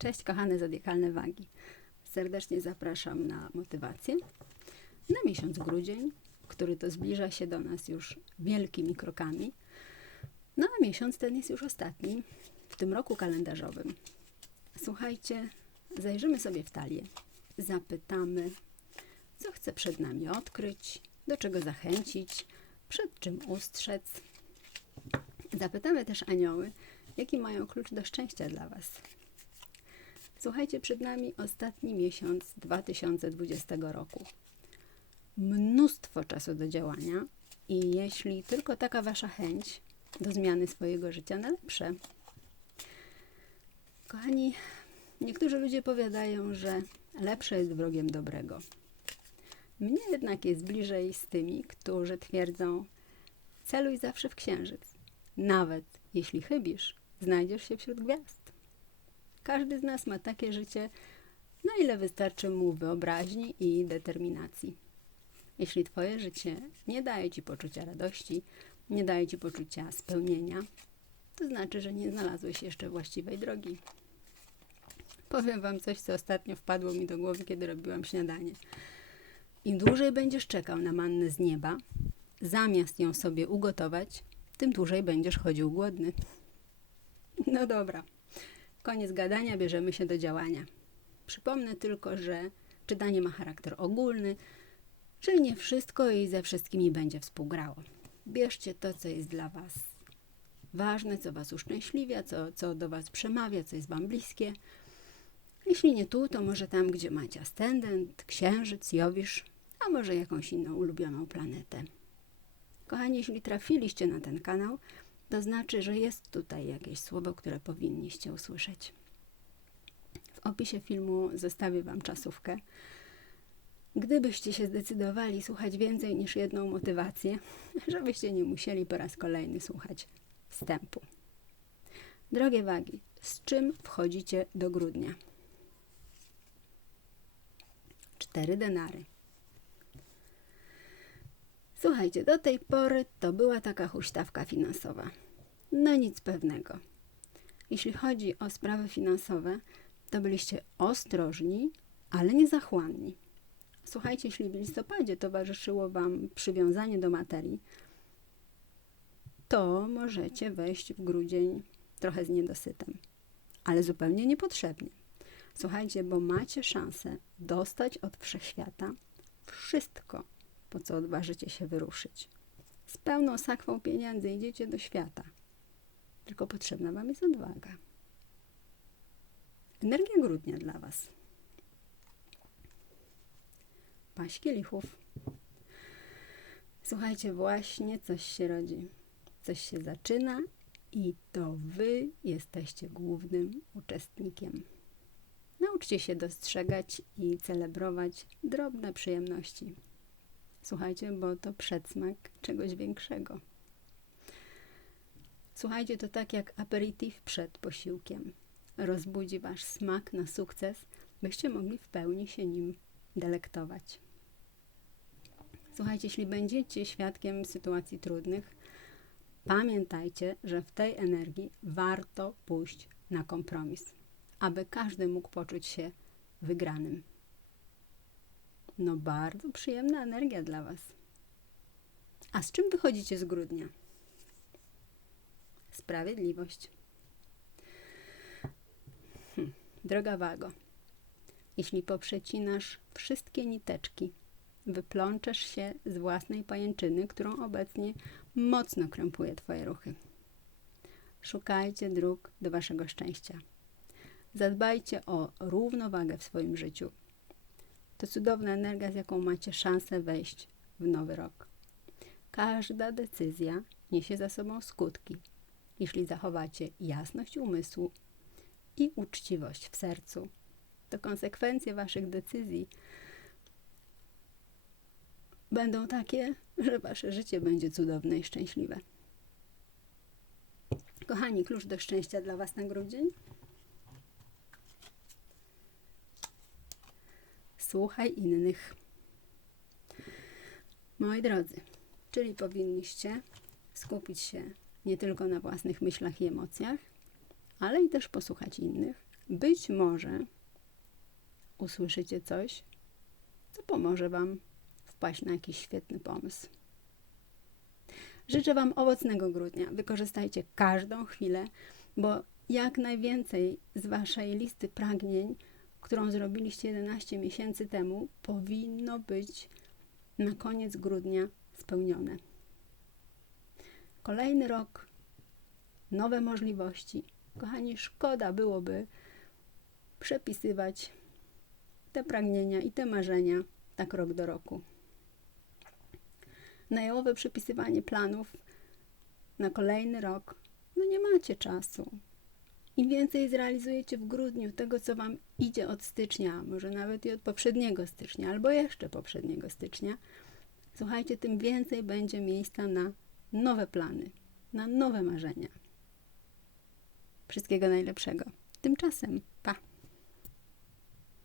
Cześć kochane zodiakalne wagi. Serdecznie zapraszam na motywację na miesiąc grudzień, który to zbliża się do nas już wielkimi krokami. No a miesiąc ten jest już ostatni w tym roku kalendarzowym. Słuchajcie, zajrzymy sobie w talię, zapytamy, co chce przed nami odkryć, do czego zachęcić, przed czym ustrzec. Zapytamy też anioły, jaki mają klucz do szczęścia dla Was. Słuchajcie, przed nami ostatni miesiąc 2020 roku. Mnóstwo czasu do działania i jeśli tylko taka Wasza chęć do zmiany swojego życia na lepsze. Kochani, niektórzy ludzie powiadają, że lepsze jest wrogiem dobrego. Mnie jednak jest bliżej z tymi, którzy twierdzą, celuj zawsze w księżyc. Nawet jeśli chybisz, znajdziesz się wśród gwiazd. Każdy z nas ma takie życie, na ile wystarczy mu wyobraźni i determinacji. Jeśli Twoje życie nie daje Ci poczucia radości, nie daje Ci poczucia spełnienia, to znaczy, że nie znalazłeś jeszcze właściwej drogi. Powiem Wam coś, co ostatnio wpadło mi do głowy, kiedy robiłam śniadanie. Im dłużej będziesz czekał na mannę z nieba, zamiast ją sobie ugotować, tym dłużej będziesz chodził głodny. No dobra, koniec gadania, bierzemy się do działania. Przypomnę tylko, że czytanie ma charakter ogólny, czyli nie wszystko i ze wszystkimi będzie współgrało. Bierzcie to, co jest dla Was ważne, co Was uszczęśliwia, co, co do Was przemawia, co jest Wam bliskie. Jeśli nie tu, to może tam, gdzie macie ascendent, księżyc, jowisz, a może jakąś inną ulubioną planetę. Kochani, jeśli trafiliście na ten kanał, to znaczy, że jest tutaj jakieś słowo, które powinniście usłyszeć. W opisie filmu zostawię Wam czasówkę. Gdybyście się zdecydowali słuchać więcej niż jedną motywację, żebyście nie musieli po raz kolejny słuchać wstępu. Drogie wagi, z czym wchodzicie do grudnia? Cztery denary. Słuchajcie, do tej pory to była taka huśtawka finansowa. No nic pewnego. Jeśli chodzi o sprawy finansowe, to byliście ostrożni, ale nie zachłanni. Słuchajcie, jeśli w listopadzie towarzyszyło Wam przywiązanie do materii, to możecie wejść w grudzień trochę z niedosytem, ale zupełnie niepotrzebnie. Słuchajcie, bo macie szansę dostać od wszechświata wszystko, po co odważycie się wyruszyć. Z pełną sakwą pieniędzy idziecie do świata. Tylko potrzebna Wam jest odwaga. Energia grudnia dla Was. Paść kielichów. Słuchajcie, właśnie coś się rodzi. Coś się zaczyna i to Wy jesteście głównym uczestnikiem. Nauczcie się dostrzegać i celebrować drobne przyjemności. Słuchajcie, bo to przedsmak czegoś większego. Słuchajcie, to tak jak aperitif przed posiłkiem. Rozbudzi wasz smak na sukces, byście mogli w pełni się nim delektować. Słuchajcie, jeśli będziecie świadkiem sytuacji trudnych, pamiętajcie, że w tej energii warto pójść na kompromis, aby każdy mógł poczuć się wygranym. No, bardzo przyjemna energia dla Was. A z czym wychodzicie z grudnia? Sprawiedliwość. Hm, droga Wago, jeśli poprzecinasz wszystkie niteczki, wyplączesz się z własnej pajęczyny, którą obecnie mocno krępuje Twoje ruchy. Szukajcie dróg do Waszego szczęścia. Zadbajcie o równowagę w swoim życiu. To cudowna energia, z jaką macie szansę wejść w nowy rok. Każda decyzja niesie za sobą skutki, jeśli zachowacie jasność umysłu i uczciwość w sercu. To konsekwencje Waszych decyzji będą takie, że Wasze życie będzie cudowne i szczęśliwe. Kochani, klucz do szczęścia dla Was na grudzień. Słuchaj innych. Moi drodzy, czyli powinniście skupić się nie tylko na własnych myślach i emocjach, ale i też posłuchać innych, być może usłyszycie coś, co pomoże Wam wpaść na jakiś świetny pomysł. Życzę Wam owocnego grudnia. Wykorzystajcie każdą chwilę, bo jak najwięcej z Waszej listy pragnień, którą zrobiliście 11 miesięcy temu, powinno być na koniec grudnia spełnione. Kolejny rok, nowe możliwości. Kochani, szkoda byłoby przepisywać te pragnienia i te marzenia tak rok do roku. Na jałowe przepisywanie planów na kolejny rok, no nie macie czasu. Im więcej zrealizujecie w grudniu tego, co Wam idzie od stycznia, może nawet i od poprzedniego stycznia, albo jeszcze poprzedniego stycznia, słuchajcie, tym więcej będzie miejsca na nowe plany, na nowe marzenia. Wszystkiego najlepszego. Tymczasem!